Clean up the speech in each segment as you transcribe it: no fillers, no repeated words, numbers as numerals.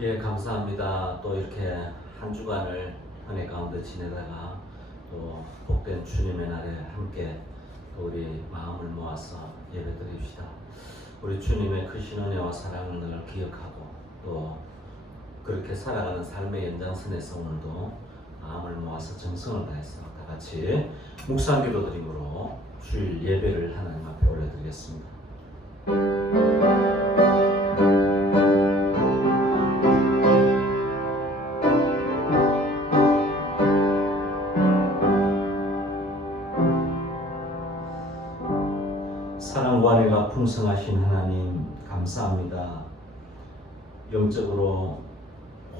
예, 감사합니다. 또 이렇게 한 주간을 은혜 가운데 지내다가 또 복된 주님의 날에 함께 또 우리 마음을 모아서 예배드립시다. 우리 주님의 크신 은혜와 사랑을 늘 기억하고 또 그렇게 살아가는 삶의 연장선에서 오늘도 마음을 모아서 정성을 다해서 다 같이 묵상 기도 드림으로 주일 예배를 하나님 앞에 올려드리겠습니다. 사랑과 은혜가 풍성하신 하나님 감사합니다. 영적으로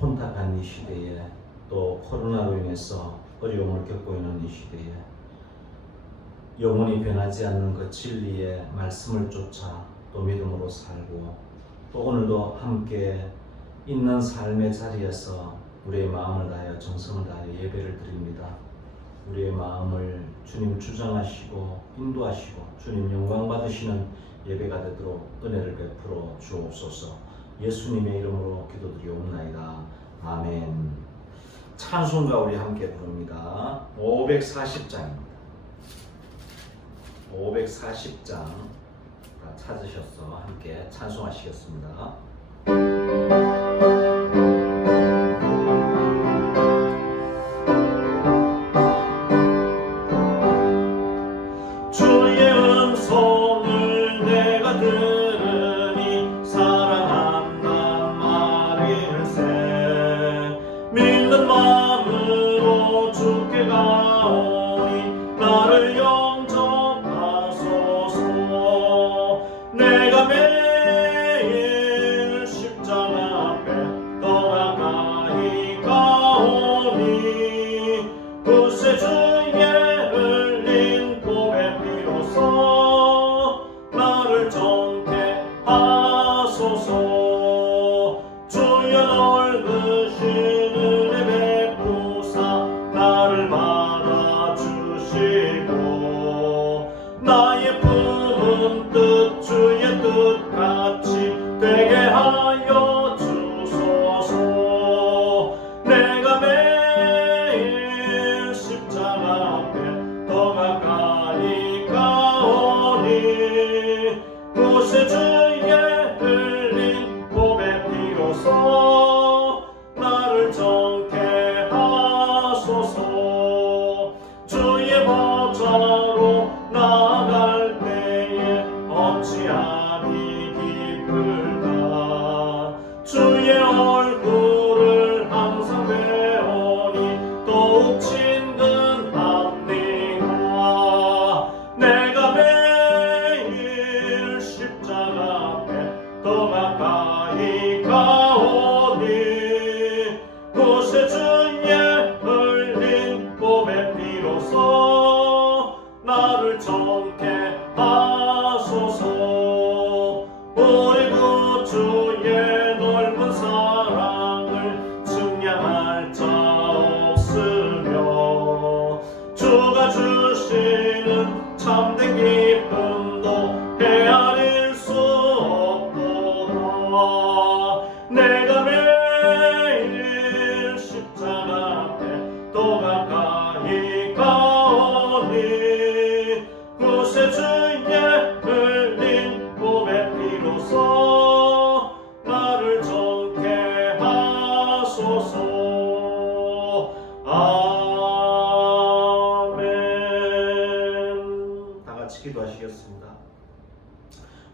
혼탁한 이 시대에 또 코로나로 인해서 어려움을 겪고 있는 이 시대에 영원히 변하지 않는 그 진리의 말씀을 쫓아 또 믿음으로 살고 또 오늘도 함께 있는 삶의 자리에서 우리의 마음을 다하여 정성을 다하여 예배를 드립니다. 우리의 마음을 주님 주장하시고 인도하시고 주님 영광 받으시는 예배가 되도록 은혜를 베풀어 주옵소서. 예수님의 이름으로 기도드리옵나이다. 아멘. 찬송가 우리 함께 부릅니다. 540장입니다. 540장 다 찾으셔서 함께 찬송하시겠습니다.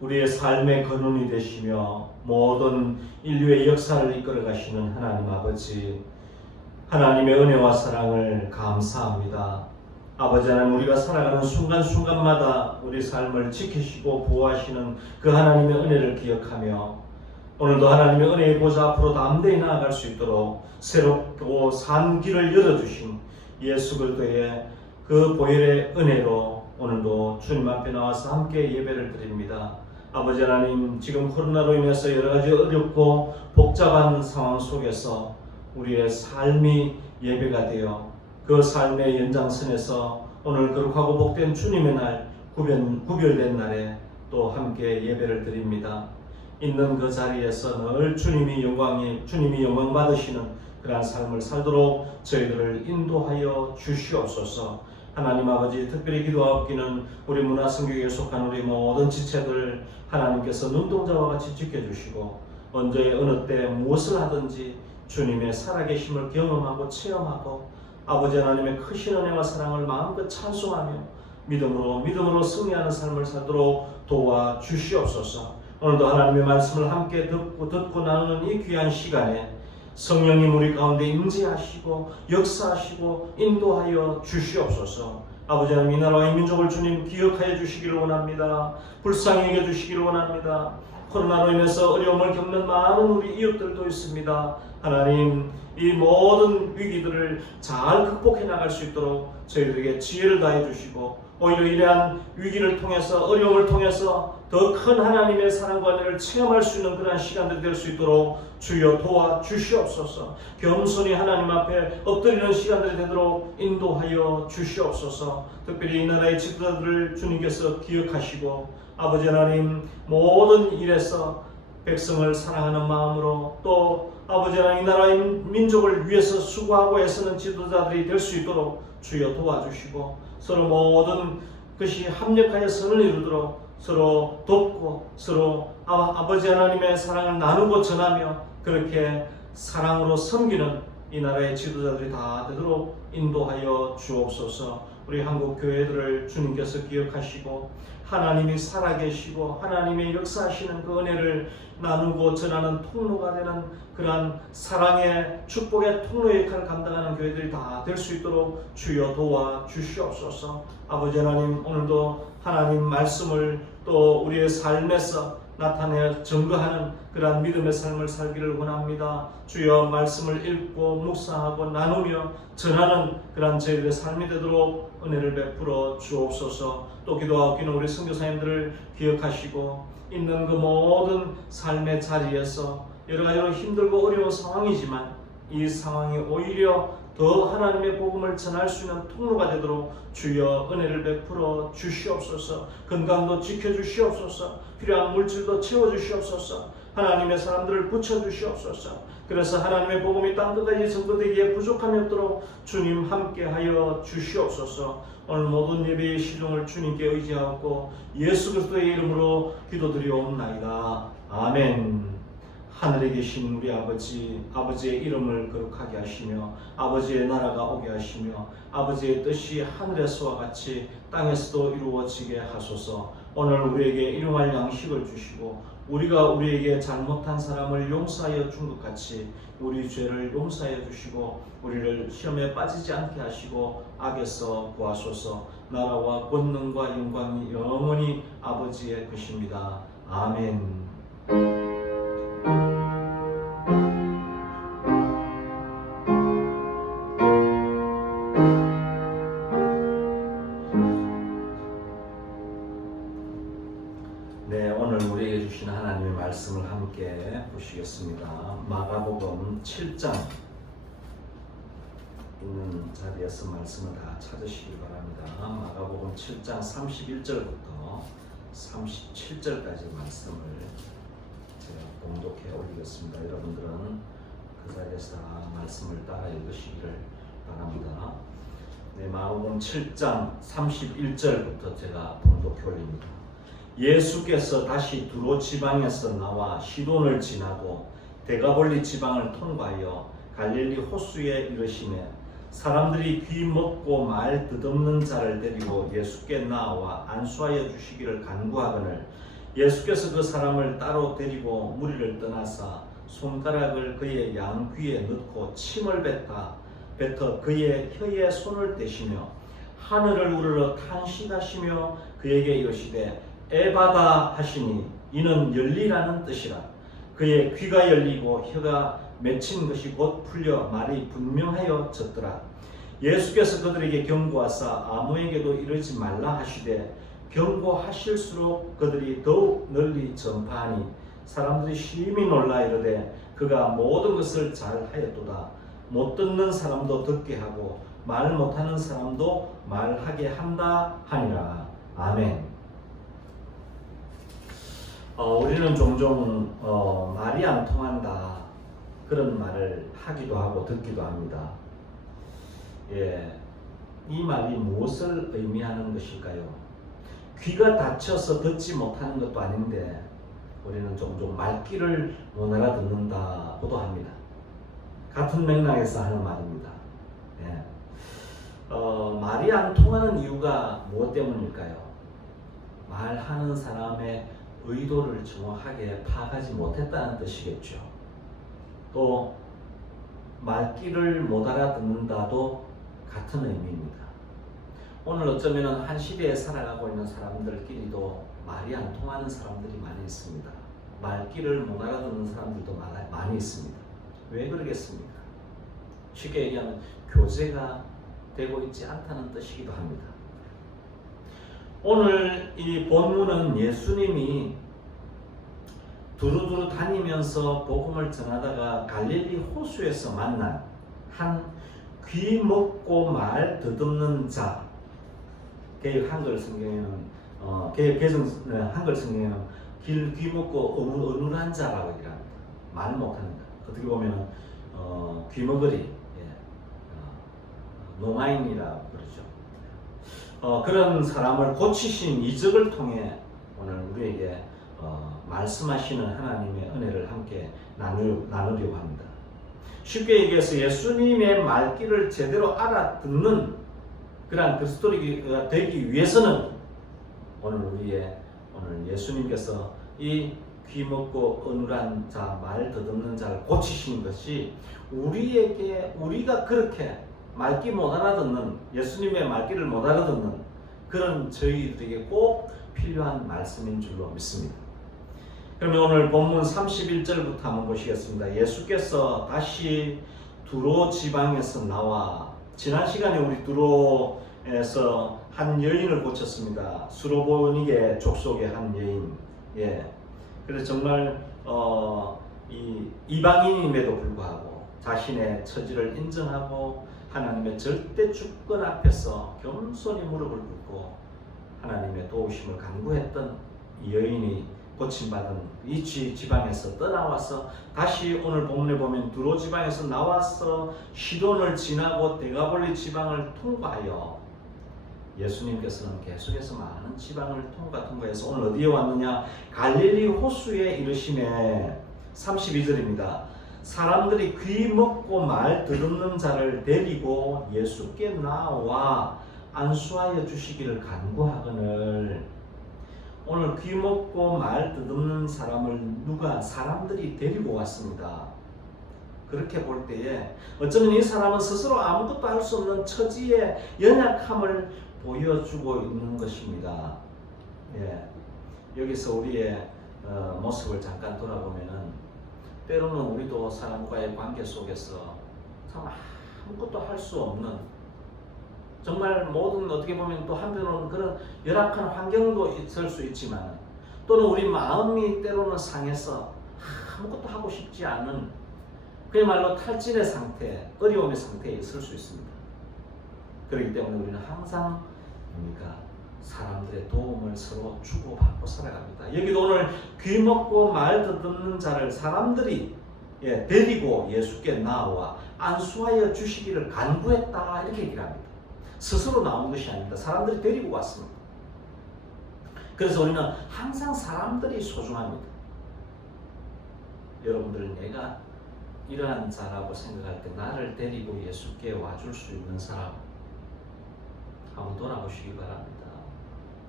우리의 삶의 근원이 되시며 모든 인류의 역사를 이끌어 가시는 하나님 아버지, 하나님의 은혜와 사랑을 감사합니다. 아버지 하나님, 우리가 살아가는 순간순간마다 우리 삶을 지키시고 보호하시는 그 하나님의 은혜를 기억하며 오늘도 하나님의 은혜의 보좌 앞으로 담대히 나아갈 수 있도록 새롭고 산 길을 열어주신 예수 그리스도의 그 보혈의 은혜로 오늘도 주님 앞에 나와서 함께 예배를 드립니다. 아버지 하나님, 지금 코로나로 인해서 여러 가지 어렵고 복잡한 상황 속에서 우리의 삶이 예배가 되어 그 삶의 연장선에서 오늘 거룩하고 복된 주님의 날, 구별된 날에 또 함께 예배를 드립니다. 있는 그 자리에서 늘 주님이 영광 받으시는 그러한 삶을 살도록 저희들을 인도하여 주시옵소서. 하나님 아버지, 특별히 기도하옵기는 우리 문화성교회에 속한 우리 모든 지체들 하나님께서 눈동자와 같이 지켜주시고 언제 어느 때 무엇을 하든지 주님의 살아계심을 경험하고 체험하고 아버지 하나님의 크신 은혜와 사랑을 마음껏 찬송하며 믿음으로 승리하는 삶을 살도록 도와주시옵소서. 오늘도 하나님의 말씀을 함께 듣고 나누는 이 귀한 시간에 성령님 우리 가운데 임재하시고 역사하시고 인도하여 주시옵소서. 아버지 하나님, 이 나라와 이 민족을 주님 기억하여 주시기를 원합니다. 불쌍히 여겨주시기를 원합니다. 코로나로 인해서 어려움을 겪는 많은 우리 이웃들도 있습니다. 하나님, 이 모든 위기들을 잘 극복해 나갈 수 있도록 저희들에게 지혜를 다해 주시고 오히려 이러한 위기를 통해서 어려움을 통해서 더 큰 하나님의 사랑과 은혜를 체험할 수 있는 그러한 시간들이 될 수 있도록 주여 도와주시옵소서. 겸손히 하나님 앞에 엎드리는 시간들이 되도록 인도하여 주시옵소서. 특별히 이 나라의 지도자들을 주님께서 기억하시고 아버지 하나님, 모든 일에서 백성을 사랑하는 마음으로 또 아버지 하나님, 이 나라의 민족을 위해서 수고하고 애쓰는 지도자들이 될 수 있도록 주여 도와주시고 서로 모든 것이 합력하여 선을 이루도록 서로 돕고 서로 아버지 하나님의 사랑을 나누고 전하며 그렇게 사랑으로 섬기는 이 나라의 지도자들이 다 되도록 인도하여 주옵소서. 우리 한국 교회들을 주님께서 기억하시고 하나님이 살아계시고 하나님의 역사하시는 그 은혜를 나누고 전하는 통로가 되는 그러한 사랑의 축복의 통로 역할을 감당하는 교회들이 다 될 수 있도록 주여 도와주시옵소서. 아버지 하나님, 오늘도 하나님 말씀을 또 우리의 삶에서 나타내 증거하는 그러한 믿음의 삶을 살기를 원합니다. 주여 말씀을 읽고 묵상하고 나누며 전하는 그러한 저희들의 삶이 되도록 은혜를 베풀어 주옵소서. 또 기도하옵기는 우리 선교사님들을 기억하시고 있는 그 모든 삶의 자리에서 여러 가지로 힘들고 어려운 상황이지만 이 상황이 오히려 더 하나님의 복음을 전할 수 있는 통로가 되도록 주여 은혜를 베풀어 주시옵소서. 건강도 지켜주시옵소서. 필요한 물질도 채워주시옵소서. 하나님의 사람들을 붙여주시옵소서. 그래서 하나님의 복음이 땅끝까지 전도되기에 부족함이 없도록 주님 함께하여 주시옵소서. 오늘 모든 예배의 시종을 주님께 의지하고 예수 그리스도의 이름으로 기도드리옵나이다. 아멘. 하늘에 계신 우리 아버지, 아버지의 이름을 거룩하게 하시며 아버지의 나라가 오게 하시며 아버지의 뜻이 하늘에서와 같이 땅에서도 이루어지게 하소서. 오늘 우리에게 일용할 양식을 주시고 우리가 우리에게 잘못한 사람을 용서하여 준 것 같이 우리 죄를 용서하여 주시고 우리를 시험에 빠지지 않게 하시고 악에서 구하소서. 나라와 권능과 영광이 영원히 아버지의 것입니다. 아멘. 네, 오늘 우리에게 주신 하나님의 말씀을 함께 보시겠습니다. 마가복음 7장 있는 자리에서 말씀을 다 찾으시기 바랍니다. 마가복음 7장 31절부터 37절까지 말씀을 제가 봉독해 올리겠습니다. 여러분들은 그 자리에서 다 말씀을 따라 읽으시기를 바랍니다. 네, 마가복음 7장 31절부터 제가 봉독해 올립니다. 예수께서 다시 두로 지방에서 나와 시돈을 지나고 데가볼리 지방을 통과하여 갈릴리 호수에 이르시매 사람들이 귀 먹고 말 듣없는 자를 데리고 예수께 나와 안수하여 주시기를 간구하거늘 예수께서 그 사람을 따로 데리고 무리를 떠나사 손가락을 그의 양귀에 넣고 침을 뱉어 그의 혀에 손을 대시며 하늘을 우러러 탄식하시며 그에게 이르시되 에바다 하시니 이는 열리라는 뜻이라. 그의 귀가 열리고 혀가 맺힌 것이 곧 풀려 말이 분명하여 졌더라. 예수께서 그들에게 경고하사 아무에게도 이르지 말라 하시되 경고하실수록 그들이 더욱 널리 전파하니 사람들이 심히 놀라 이르되 그가 모든 것을 잘 하였도다. 못 듣는 사람도 듣게 하고 말 못하는 사람도 말하게 한다 하니라. 아멘. 우리는 종종 말이 안 통한다 그런 말을 하기도 하고 듣기도 합니다. 예, 이 말이 무엇을 의미하는 것일까요? 귀가 닫혀서 듣지 못하는 것도 아닌데 우리는 종종 말귀를 못 알아듣는다고도 합니다. 같은 맥락에서 하는 말입니다. 예. 말이 안 통하는 이유가 무엇 때문일까요? 말하는 사람의 의도를 정확하게 파악하지 못했다는 뜻이겠죠. 또 말귀를 못 알아듣는다도 같은 의미입니다. 오늘 어쩌면 한 시대에 살아가고 있는 사람들끼리도 말이 안 통하는 사람들이 많이 있습니다. 말귀를 못 알아듣는 사람들도 많이 있습니다. 왜 그러겠습니까? 쉽게 얘기하면 교제가 되고 있지 않다는 뜻이기도 합니다. 오늘 이 본문은 예수님이 두루두루 다니면서 복음을 전하다가 갈릴리 호수에서 만난 한 귀 먹고 말 더듬는 자, 개혁 한글 성경에는 개혁 개정 한글 성경에는 귀 먹고 어눌한 자라고 얘기합니다. 말 못하는 자. 어떻게 보면 귀머거리, 노마인이라고 그러죠. 그런 사람을 고치신 이적을 통해 오늘 우리에게 말씀하시는 하나님의 은혜를 함께 나누려고 합니다. 쉽게 얘기해서 예수님의 말귀를 제대로 알아듣는 그러한 그리스도인이 되기 위해서는 오늘 예수님께서 이 귀 먹고 어눌한 자, 말 더듬는 자를 고치신 것이 우리가 그렇게 말귀 못 알아듣는, 예수님의 말귀를 못 알아듣는 그런 저희들에게 꼭 필요한 말씀인 줄로 믿습니다. 그러면 오늘 본문 31절부터 한번 보시겠습니다. 예수께서 다시 두로 지방에서 나와, 지난 시간에 우리 두로에서 한 여인을 고쳤습니다. 수로보니게 족속의 한 여인. 그래서 정말 이방인임에도 불구하고 자신의 처지를 인정하고 하나님의 절대 주권 앞에서 겸손히 무릎을 꿇고 하나님의 도우심을 간구했던 이 여인이 고침받은 이 지방에서 떠나와서 다시 오늘 본문에 보면 두로 지방에서 나와서 시돈을 지나고 데가볼리 지방을 통과하여 예수님께서는 계속해서 많은 지방을 통과해서 오늘 어디에 왔느냐? 갈릴리 호수에 이르시매 32절입니다. 사람들이 귀 먹고 말 더듬는 자를 데리고 예수께 나와 안수하여 주시기를 간구하거늘. 오늘 귀 먹고 말 더듬는 사람들이 데리고 왔습니다. 그렇게 볼 때에 어쩌면 이 사람은 스스로 아무것도 할 수 없는 처지의 연약함을 보여주고 있는 것입니다. 여기서 우리의 모습을 잠깐 돌아보면은 때로는 우리도 사람과의 관계 속에서 참 아무것도 할 수 없는, 정말 모든 어떻게 보면 또 한편으로는 그런 열악한 환경도 있을 수 있지만 또는 우리 마음이 때로는 상해서 아무것도 하고 싶지 않은 그야말로 탈진의 상태, 어려움의 상태에 있을 수 있습니다. 그렇기 때문에 우리는 항상 사람들의 도움을 서로 주고받고 살아갑니다. 여기도 오늘 귀 먹고 말 더듬는 자를 사람들이 데리고 예수께 나와 안수하여 주시기를 간구했다 이렇게 얘기를 합니다. 스스로 나온 것이 아닙니다. 사람들이 데리고 왔습니다. 그래서 우리는 항상 사람들이 소중합니다. 여러분들, 내가 이러한 자라고 생각할 때 나를 데리고 예수께 와줄 수 있는 사람 한번 돌아보시기 바랍니다.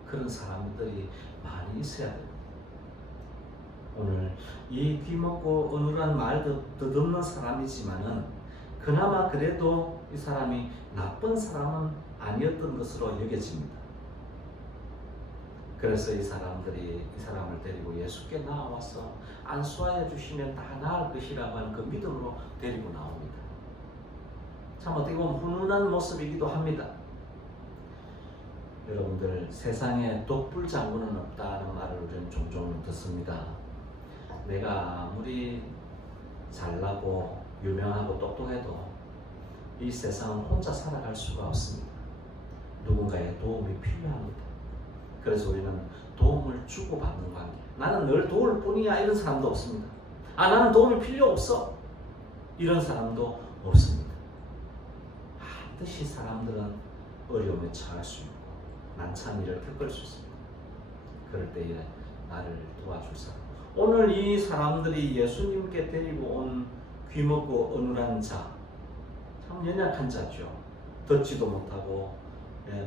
그런 사람들이 많이 있어야 됩니다. 오늘 이 귀먹고 어눌한 말 더듬는 사람이지만은 그나마 그래도 이 사람이 나쁜 사람은 아니었던 것으로 여겨집니다. 그래서 이 사람을 데리고 예수께 나와서 안수하여 주시면 다 나을 것이라고 하는 그 믿음으로 데리고 나옵니다. 참 어떻게 보면 훈훈한 모습이기도 합니다. 여러분들, 세상에 독불장군은 없다는 말을 우리는 종종 듣습니다. 내가 아무리 잘나고 유명하고 똑똑해도 이 세상은 혼자 살아갈 수가 없습니다. 누군가의 도움이 필요합니다. 그래서 우리는 도움을 주고받는 관계. 나는 널 도울 뿐이야 이런 사람도 없습니다. 나는 도움이 필요 없어 이런 사람도 없습니다. 반드시 사람들은 어려움에 처할 수 있고 난처한 일을 겪을 수 있습니다. 그럴 때에 나를 도와줄 사람. 오늘 이 사람들이 예수님께 데리고 온 귀먹고 어눌한 자, 참 연약한 자죠. 듣지도 못하고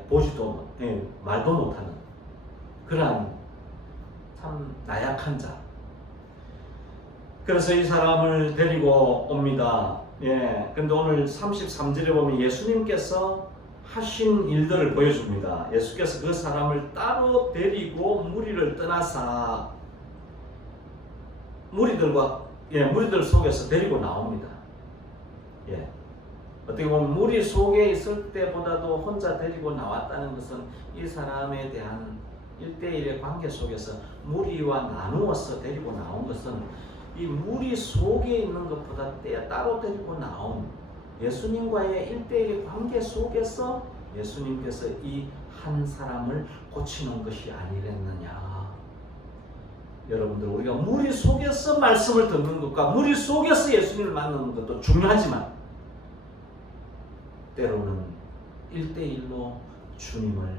보지도 말도 못하는 그러한 참 나약한 자. 그래서 이 사람을 데리고 옵니다. 근데 오늘 33절에 보면 예수님께서 하신 일들을 보여줍니다. 예수께서 그 사람을 따로 데리고 무리를 떠나사 무리들 속에서 데리고 나옵니다. 어떻게 보면 무리 속에 있을 때보다도 혼자 데리고 나왔다는 것은 이 사람에 대한 1대1의 관계 속에서 무리와 나누어서 데리고 나온 것은 이 무리 속에 있는 것보다 따로 데리고 나온 예수님과의 1대1의 관계 속에서 예수님께서 이 한 사람을 고치는 것이 아니겠느냐. 여러분들, 우리가 무리 속에서 말씀을 듣는 것과 무리 속에서 예수님을 만나는 것도 중요하지만 때로는 1대1로 주님을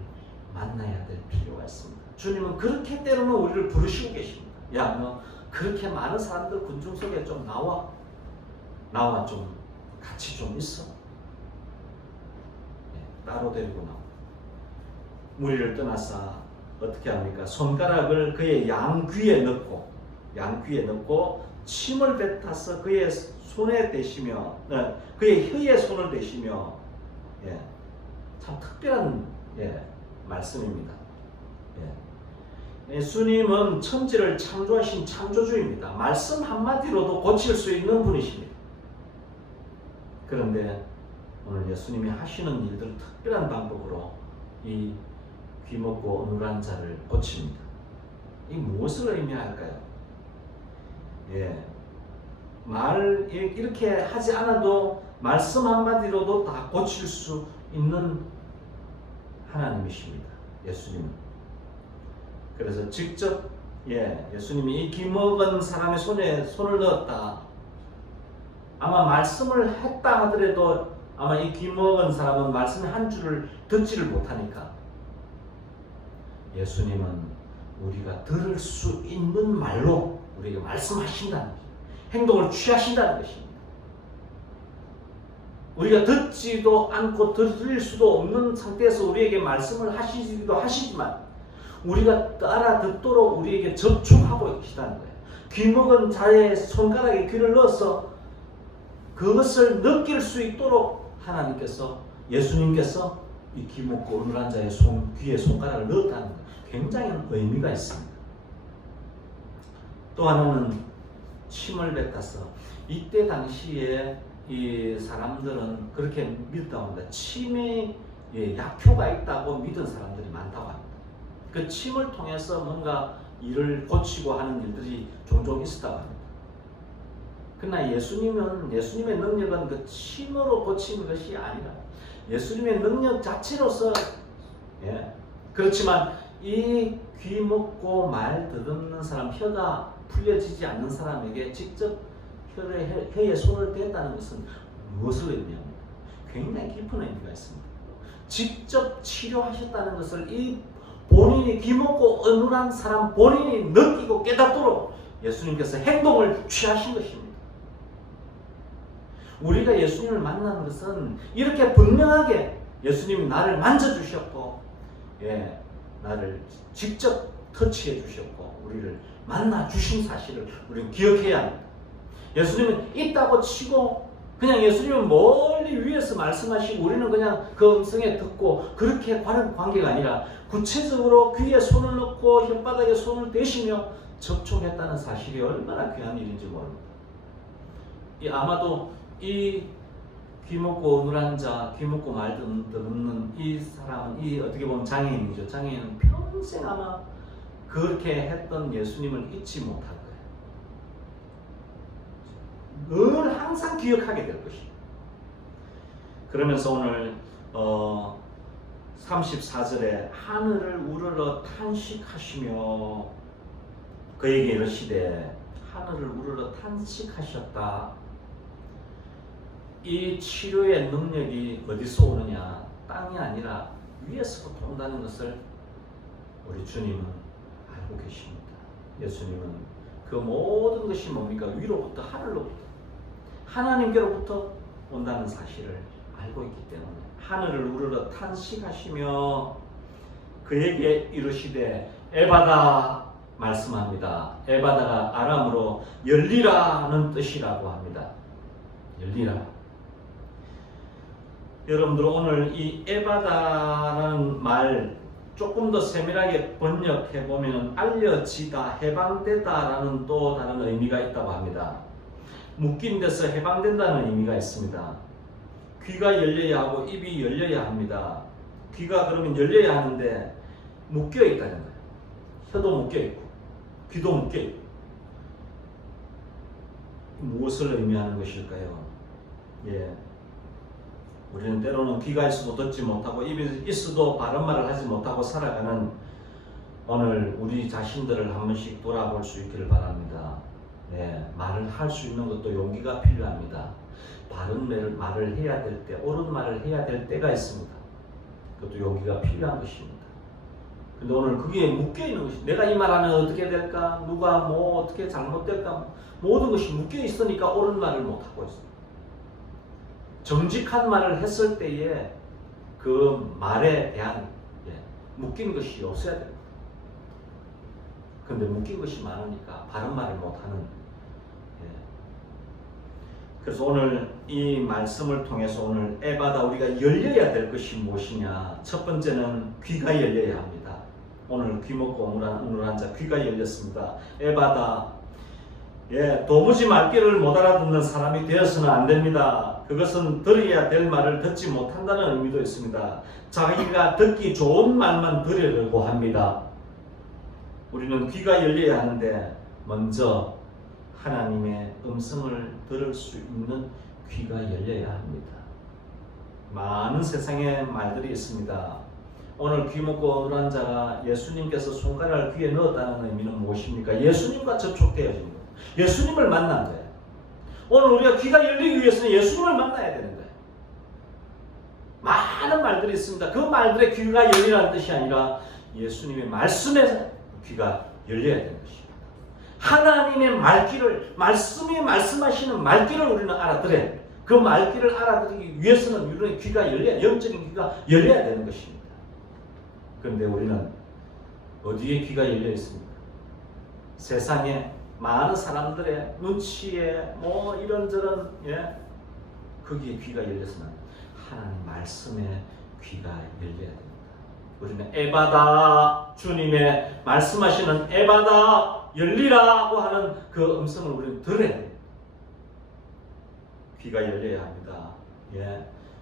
만나야 될 필요가 있습니다. 주님은 그렇게 때로는 우리를 부르시고 계십니다. 야, 너 그렇게 많은 사람들 군중 속에 좀 나와 좀 같이 좀 있어. 따로 데리고 나와. 무리를 떠나서 어떻게 합니까? 손가락을 그의 양귀에 넣고 침을 뱉어서 그의 손에 대시며 그의 혀에 손을 대시며 참 특별한 말씀입니다. 예수님은 천지를 창조하신 창조주입니다. 말씀 한마디로도 고칠 수 있는 분이십니다. 그런데 오늘 예수님이 하시는 일들은 특별한 방법으로 이 귀먹고 어눌한 자를 고칩니다. 이 무엇을 의미할까요? 이렇게 하지 않아도 말씀 한마디로도 다 고칠 수 있는 하나님이십니다. 예수님은. 그래서 직접 예수님이 이 귀먹은 사람의 손에 손을 넣었다. 아마 말씀을 했다 하더라도 아마 이 귀먹은 사람은 말씀의 한 줄을 듣지를 못하니까 예수님은 우리가 들을 수 있는 말로 우리에게 말씀하신다는 것입니다. 행동을 취하신다는 것입니다. 우리가 듣지도 않고 들을 수도 없는 상태에서 우리에게 말씀을 하시기도 하시지만 우리가 알아듣도록 우리에게 접촉하고 계시다는 거예요. 귀먹은 자의 손가락에 귀를 넣어서 그것을 느낄 수 있도록 예수님께서 이 귀먹고 어눌한 자의 귀에 손가락을 넣었다는 것, 굉장히 의미가 있습니다. 또 하나는 침을 뱉어서 이때 당시에 이 사람들은 그렇게 믿었다고 합니다. 침에 약효가 있다고 믿은 사람들이 많다고 합니다. 그 침을 통해서 뭔가 일을 고치고 하는 일들이 종종 있었다고 합니다. 그러나 예수님의 능력은 그 침으로 고치는 것이 아니라 예수님의 능력 자체로서 그렇지만 이 귀 먹고 말 듣는 사람, 혀가 풀려지지 않는 사람에게 직접 혀에 손을 댔다는 것은 무엇을 의미합니까? 굉장히 깊은 의미가 있습니다. 직접 치료하셨다는 것을 이 본인이 귀 먹고 어눌한 사람 본인이 느끼고 깨닫도록 예수님께서 행동을 취하신 것입니다. 우리가 예수님을 만나는 것은 이렇게 분명하게 예수님이 나를 만져주셨고 나를 직접 터치해 주셨고 우리를 만나 주신 사실을 우리는 기억해야 합니다. 예수님은 있다고 치고 그냥 예수님은 멀리 위에서 말씀하시고 우리는 그냥 그 음성에 듣고 그렇게 바른 관계가 아니라 구체적으로 귀에 손을 넣고 혓바닥에 손을 대시며 접촉했다는 사실이 얼마나 귀한 일인지 모릅니다. 아마도 이 귀먹고 어눌한 자, 귀먹고 말 듣는 이 사람은 어떻게 보면 장애인이죠. 장애인은 평생 아마 그렇게 했던 예수님을 잊지 못할 거예요. 늘 항상 기억하게 될 것입니다. 그러면서 오늘 34절에 하늘을 우러러 탄식하시며 그에게 이르시되 하늘을 우러러 탄식하셨다. 이 치료의 능력이 어디서 오느냐? 땅이 아니라 위에서부터 온다는 것을 우리 주님은 알고 계십니다. 예수님은 그 모든 것이 뭡니까? 위로부터, 하늘로부터, 하나님께로부터 온다는 사실을 알고 있기 때문에 하늘을 우러러 탄식하시며 그에게 이르시되 에바다 말씀합니다. 에바다가 아람으로 열리라는 뜻이라고 합니다. 열리라. 여러분들 오늘 이 에바다라는 말 조금 더 세밀하게 번역해 보면 알려지다, 해방되다라는 또 다른 의미가 있다고 합니다. 묶인 데서 해방된다는 의미가 있습니다. 귀가 열려야 하고 입이 열려야 합니다. 귀가 그러면 열려야 하는데 묶여 있다는 거예요. 혀도 묶여 있고 귀도 묶여 있고. 무엇을 의미하는 것일까요? 예. 우리는 때로는 귀가 있어도 듣지 못하고 입이 있어도 바른 말을 하지 못하고 살아가는 오늘 우리 자신들을 한 번씩 돌아볼 수 있기를 바랍니다. 네, 말을 할 수 있는 것도 용기가 필요합니다. 바른 말을 해야 될 때, 옳은 말을 해야 될 때가 있습니다. 그것도 용기가 필요한 것입니다. 근데 오늘 그게 묶여 있는 것이 내가 이 말하면 어떻게 될까? 누가 뭐 어떻게 잘못될까? 모든 것이 묶여 있으니까 옳은 말을 못 하고 있습니다. 정직한 말을 했을 때에 그 말에 대한 묶인 것이 없어야 됩니다. 그런데 묶인 것이 많으니까 바른 말을 못하는. 그래서 오늘 이 말씀을 통해서 오늘 에바다 우리가 열려야 될 것이 무엇이냐? 첫 번째는 귀가 열려야 합니다. 오늘 귀 먹고 우물한 자 귀가 열렸습니다. 에바다. 도무지 말귀를 못 알아듣는 사람이 되어서는 안 됩니다. 그것은 들어야 될 말을 듣지 못한다는 의미도 있습니다. 자기가 듣기 좋은 말만 들으려고 합니다. 우리는 귀가 열려야 하는데 먼저 하나님의 음성을 들을 수 있는 귀가 열려야 합니다. 많은 세상의 말들이 있습니다. 오늘 귀 먹고 우물한 자가 예수님께서 손가락을 귀에 넣었다는 의미는 무엇입니까? 예수님과 접촉되어진 것. 예수님을 만난 거예요. 오늘 우리가 귀가 열리기 위해서는 예수님을 만나야 되는 거예요. 많은 말들이 있습니다. 그 말들의 귀가 열리라는 뜻이 아니라 예수님의 말씀에 귀가 열려야 되는 것입니다. 하나님의 말귀를, 말씀이 말씀하시는 말귀를 우리는 알아들어야 돼요. 그 말귀를 알아들기 위해서는 우리의 귀가 열려야, 영적인 귀가 열려야 되는 것입니다. 그런데 우리는 어디에 귀가 열려 있습니까? 세상에 많은 사람들의 눈치에 뭐 이런저런 거기에 귀가 열렸으면 하나님 말씀에 귀가 열려야 됩니다. 우리는 에바다, 주님의 말씀하시는 에바다 열리라고 하는 그 음성을 우리는 들어야 돼요. 귀가 열려야 합니다.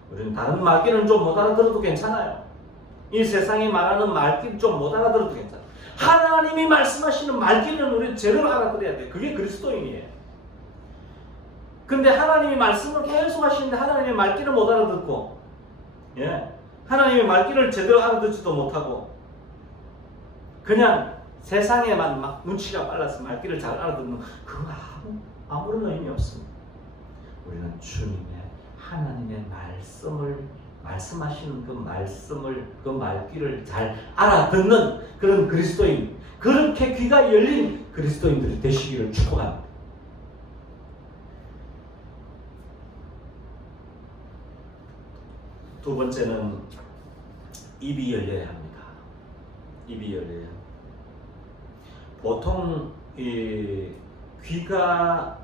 우리는 다른 말귀는 좀 못 알아들어도 괜찮아요. 이 세상이 말하는 말귀는 좀 못 알아들어도 괜찮아요. 하나님이 말씀하시는 말귀는 우리 제대로 알아들어야 돼요. 그게 그리스도인이에요. 근데 하나님이 말씀을 계속 하시는데 하나님의 말귀를 못 알아듣고, 하나님의 말귀를 제대로 알아듣지도 못하고, 그냥 세상에만 막 눈치가 빨라서 말귀를 잘 알아듣는 그건 아무런 의미 없습니다. 우리는 주님의 하나님의 말씀하시는 그 말씀을, 그 말귀를 잘 알아듣는 그런 그리스도인, 그렇게 귀가 열린 그리스도인들이 되시기를 축복합니다. 두 번째는 입이 열려야 합니다. 입이 열려야 합니다. 보통 이 귀가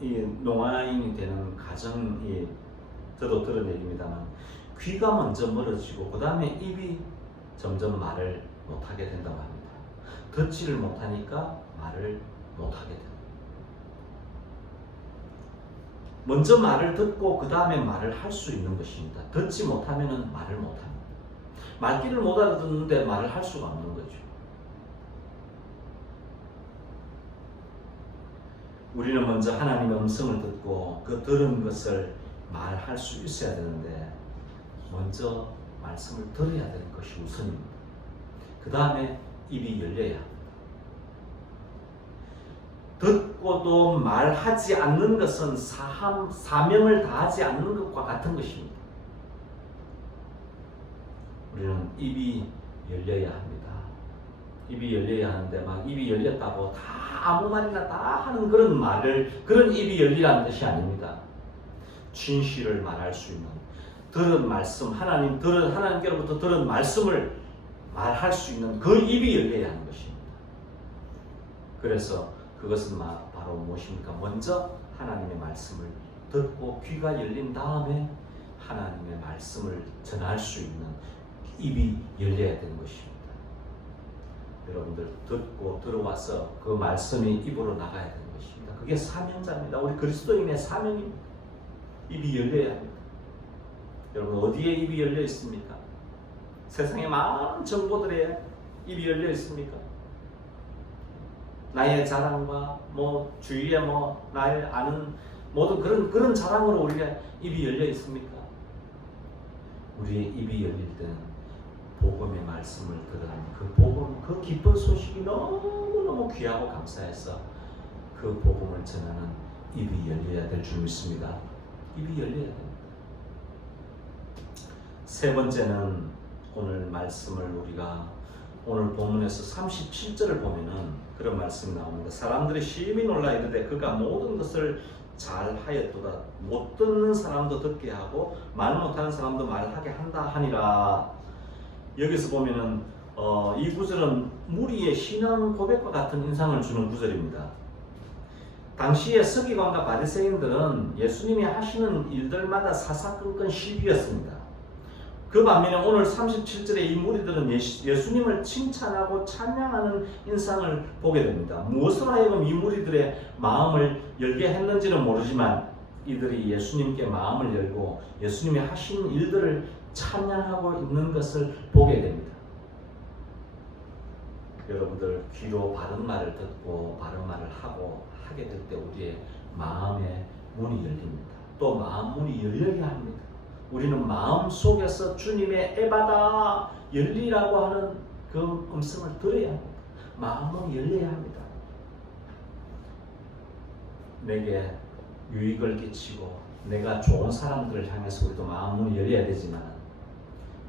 농아인이 되는 가정이 저도 들은 얘기입니다만 귀가 먼저 멀어지고 그 다음에 입이 점점 말을 못하게 된다고 합니다. 듣지를 못하니까 말을 못하게 됩니다. 먼저 말을 듣고 그 다음에 말을 할 수 있는 것입니다. 듣지 못하면 말을 못합니다. 말귀를 못 알아듣는데 말을 할 수가 없는 거죠. 우리는 먼저 하나님의 음성을 듣고 그 들은 것을 말할 수 있어야 되는데 먼저 말씀을 들어야 되는 것이 우선입니다. 그 다음에 입이 열려야 합니다. 듣고도 말하지 않는 것은 사명을 다하지 않는 것과 같은 것입니다. 우리는 입이 열려야 합니다. 입이 열려야 하는데 막 입이 열렸다고 다 아무 말이나 다 하는 그런 말을, 그런 입이 열리라는 뜻이 아닙니다. 진실을 말할 수 있는, 들은 말씀, 하나님께로부터 들은 말씀을 말할 수 있는 그 입이 열려야 하는 것입니다. 그래서 그것은 바로 무엇입니까? 먼저 하나님의 말씀을 듣고 귀가 열린 다음에 하나님의 말씀을 전할 수 있는 입이 열려야 되는 것입니다. 여러분들 듣고 들어와서 그 말씀이 입으로 나가야 되는 것입니다. 그게 사명자입니다. 우리 그리스도인의 사명입니다. 입이 열려야 합니다. 여러분 어디에 입이 열려 있습니까? 세상의 많은 정보들에 입이 열려 있습니까? 나의 자랑과 주위에 나의 아는 모든 그런 자랑으로 우리가 입이 열려 있습니까? 우리의 입이 열릴 때는 복음의 말씀을 들은 그 복음, 그 기쁜 소식이 너무너무 귀하고 감사해서 그 복음을 전하는 입이 열려야 될 줄 믿습니다. 입이 열려야 됩니다. 세 번째는 오늘 말씀을 우리가 오늘 본문에서 37절을 보면은 그런 말씀이 나옵니다. 사람들이 심히 놀라 이르되 그가 모든 것을 잘하였도다. 못 듣는 사람도 듣게 하고 말 못하는 사람도 말하게 한다 하니라. 여기서 보면은 이 구절은 무리의 신앙 고백과 같은 인상을 주는 구절입니다. 당시에 서기관과 바리새인들은 예수님이 하시는 일들마다 사사건건 시비였습니다. 그 반면에 오늘 37절에 이 무리들은 예수님을 칭찬하고 찬양하는 인상을 보게 됩니다. 무엇으로 하여금 이 무리들의 마음을 열게 했는지는 모르지만 이들이 예수님께 마음을 열고 예수님이 하신 일들을 찬양하고 있는 것을 보게 됩니다. 여러분들 귀로 바른 말을 듣고 바른 말을 하게 될 때 우리의 마음의 문이 열립니다. 또 마음 문이 열려야 합니다. 우리는 마음 속에서 주님의 에바다 열리라고 하는 그 음성을 들어야 합니다. 마음 문이 열려야 합니다. 내게 유익을 끼치고 내가 좋은 사람들을 향해서 우리도 마음 문이 열려야 되지만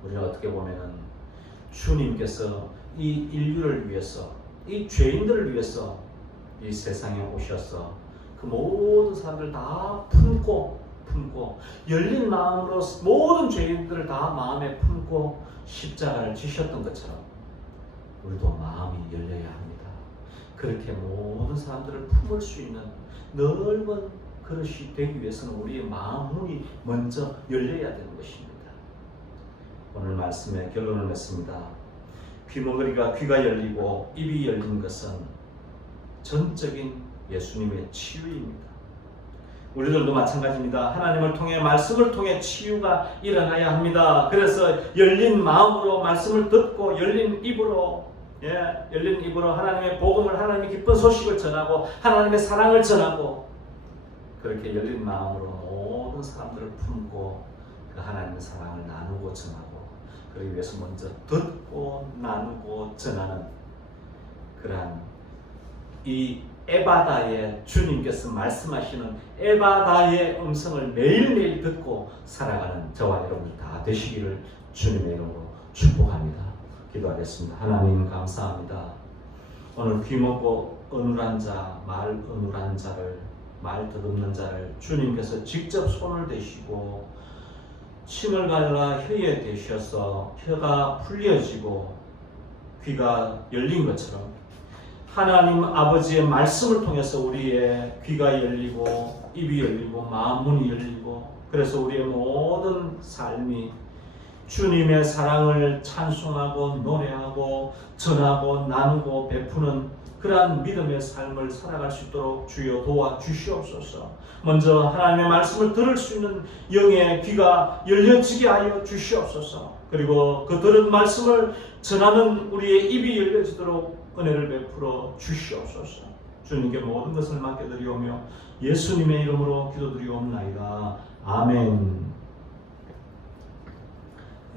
우리는 어떻게 보면은 주님께서 이 인류를 위해서, 이 죄인들을 위해서 이 세상에 오셔서 그 모든 사람들 다 품고 열린 마음으로 모든 죄인들을 다 마음에 품고 십자가를 지셨던 것처럼 우리도 마음이 열려야 합니다. 그렇게 모든 사람들을 품을 수 있는 넓은 그릇이 되기 위해서는 우리의 마음 문이 먼저 열려야 되는 것입니다. 오늘 말씀의 결론을 맺습니다. 귀머거리가 귀가 열리고 입이 열린 것은 전적인 예수님의 치유입니다. 우리들도 마찬가지입니다. 하나님을 통해 말씀을 통해 치유가 일어나야 합니다. 그래서 열린 마음으로 말씀을 듣고 열린 입으로 하나님의 복음을, 하나님의 기쁜 소식을 전하고 하나님의 사랑을 전하고 그렇게 열린 마음으로 모든 사람들을 품고 그 하나님의 사랑을 나누고 전하고 그러기 위해서 먼저 듣고 나누고 전하는 그러한 이 에바다의 주님께서 말씀하시는 에바다의 음성을 매일매일 듣고 살아가는 저와 여러분들 다 되시기를 주님의 이름으로 축복합니다. 기도하겠습니다. 하나님 감사합니다. 오늘 귀먹고 어눌한 자, 말 어눌한 자를, 말 더듬는 자를 주님께서 직접 손을 대시고 침을 갈라 혀에 대셔서 혀가 풀려지고 귀가 열린 것처럼 하나님 아버지의 말씀을 통해서 우리의 귀가 열리고 입이 열리고 마음 문이 열리고 그래서 우리의 모든 삶이 주님의 사랑을 찬송하고 노래하고 전하고 나누고 베푸는 그러한 믿음의 삶을 살아갈 수 있도록 주여 도와주시옵소서. 먼저 하나님의 말씀을 들을 수 있는 영의 귀가 열려지게 하여 주시옵소서. 그리고 그 들은 말씀을 전하는 우리의 입이 열려지도록 은혜를 베풀어 주시옵소서. 주님께 모든 것을 맡겨드리오며 예수님의 이름으로 기도드리옵나이다. 아멘.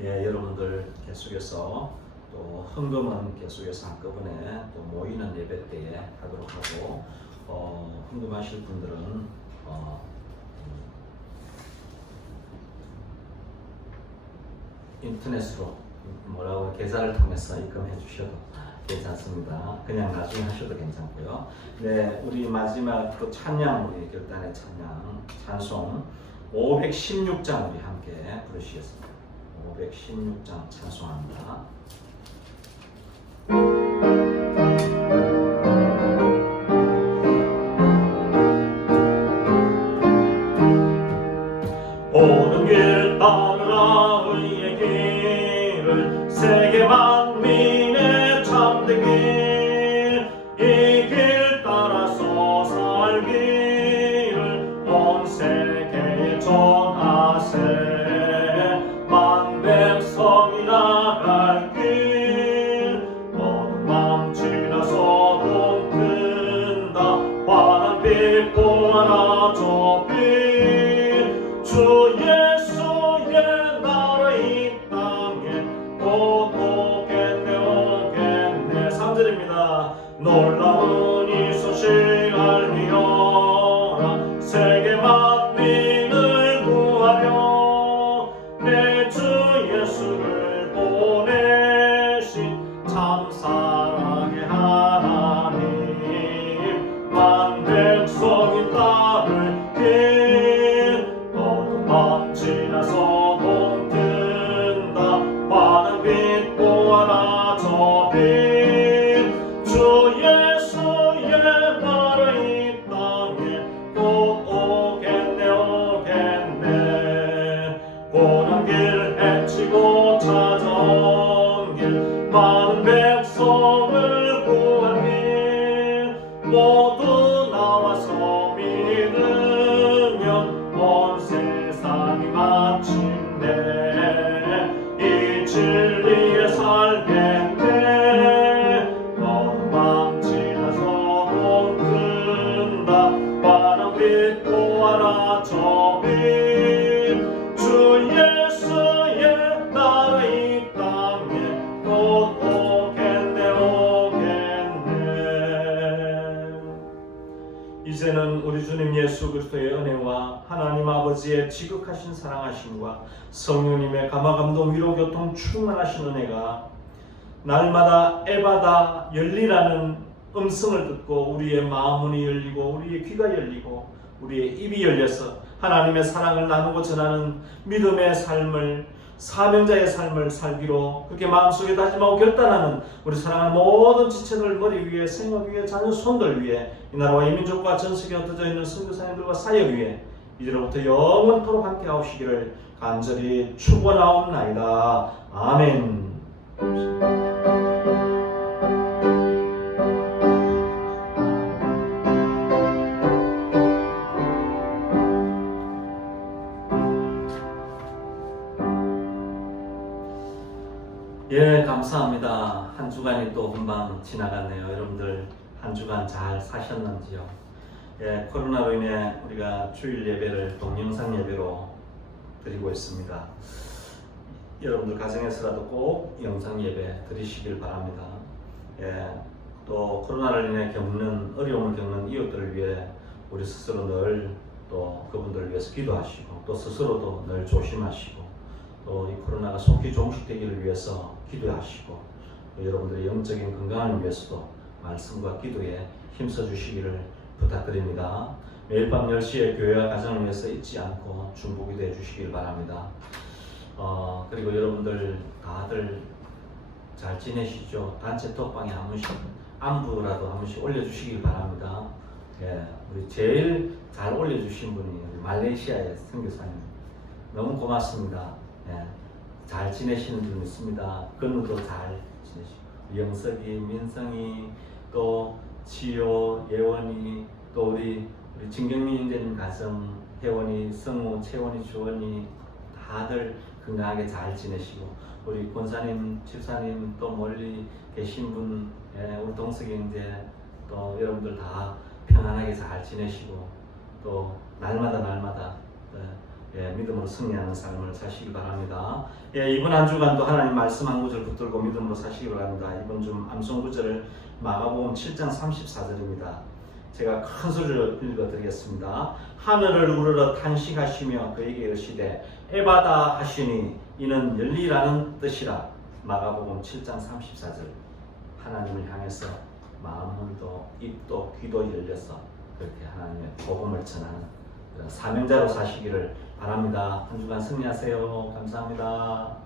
여러분들 계속해서 또 헌금은 계속해서 한꺼번에 또 모이는 예배 때에 하도록 하고 헌금하실 분들은 인터넷으로 계좌를 통해서 입금해 주셔도 괜찮습니다. 그냥 나중에 하셔도 괜찮고요. 네, 우리 마지막 또 찬양, 우리 결단의 찬양, 찬송 516장 우리 함께 부르시겠습니다. 516장 찬송합니다. 오는 길 따르라 의의 길을 세계 만민의 참된 길, 이 길 따라서 살기를 온 세계에 전하세. 만 백성이 나갈 길, 어두운 밤 지나서 돈 뜬다. 환한 빛 보아라 저 빛, 주 예수의 나라 이 땅에 곧 오겠네 오겠네. 3절입니다. 놀라운 이 소식 알리어라. 세계 만민을 구하려 내 주 예수를 보내신 참 사랑의 하나님. 만 백성이 따를 길, 밤 지나서 돈 뜬다. 환한 빛 보아라 저 빛, 주 예수의 나라 이 땅에 곧 오겠네 오겠네. 고난 길 헤치고 찾아온 길, 많은 백성을 구한 길, 모두 나와서 믿으면 온 세상이 마침내 이 진리에 살겠네. 어두운 밤 지나서 돈 뜬다. 환한 빛 보아라 저 빛, 주 예수의 나라 이 땅에 곧 오겠네 오겠네. 이제는 우리 주님 예수 그리스도의 은혜와 하나님 아버지의 지극하신 사랑하심과 성령님의 감화감동 위로 교통 충만하신 은혜가 날마다 에바다 열리라는 음성을 듣고 우리의 마음문이 열리고 우리의 귀가 열리고 우리의 입이 열려서 하나님의 사랑을 나누고 전하는 믿음의 삶을, 사명자의 삶을 살기로 그렇게 마음속에 다짐하고 결단하는 우리 사랑하는 모든 지체들 머리 위에, 생각 위에, 자녀 손들 위에, 이 나라와 이 민족과 전 세계에 흩어져 있는 선교사님들과 사역 위에 이제로부터 영원토록 함께 하시기를 간절히 축원하옵나이다. 아멘. 감사합니다. 한 주간이 또 금방 지나갔네요. 여러분들 한 주간 잘 사셨는지요? 코로나로 인해 우리가 주일 예배를 동영상 예배로 드리고 있습니다. 여러분들 가정에서라도 꼭 영상 예배 드리시길 바랍니다. 또 코로나를 인해 어려움을 겪는 이웃들을 위해 우리 스스로 늘 또 그분들을 위해서 기도하시고 또 스스로도 늘 조심하시고 또 이 코로나가 속히 종식되기를 위해서 기도하시고 또 여러분들의 영적인 건강을 위해서도 말씀과 기도에 힘써 주시기를 부탁드립니다. 매일 밤 10시에 교회와 가정을 위해서 잊지 않고 중보기도 해주시길 바랍니다. 그리고 여러분들 다들 잘 지내시죠? 단체 톡방에 한 번씩 안부라도 한 번씩 올려주시길 바랍니다. 우리 제일 잘 올려주신 분이 말레이시아의 선교사님, 너무 고맙습니다. 잘 지내시는 줄 믿습니다. 건우도 잘 지내시고, 영석이, 민성이, 또 지효, 예원이, 또 우리 진경민 형제님 가정, 혜원이, 성우, 채원이, 주원이 다들 건강하게 잘 지내시고, 우리 권사님, 집사님, 또 멀리 계신 분, 우리 동석이 형제, 또 여러분들 다 평안하게 잘 지내시고, 또 날마다 믿음으로 승리하는 삶을 사시길 바랍니다. 예, 이번 한 주간도 하나님 말씀 한 구절 붙들고 믿음으로 사시길 바랍니다. 이번 주 암송 구절을 마가복음 7장 34절입니다. 제가 큰 소리로 읽어드리겠습니다. 하늘을 우러러 탄식하시며 그에게 이르시되 에바다 하시니 이는 열리라는 뜻이라. 마가복음 7장 34절. 하나님을 향해서 마음문도 입도 귀도 열려서 그렇게 하나님의 복음을 전하는 그런 사명자로 사시기를 바랍니다. 한 주간 승리하세요. 감사합니다.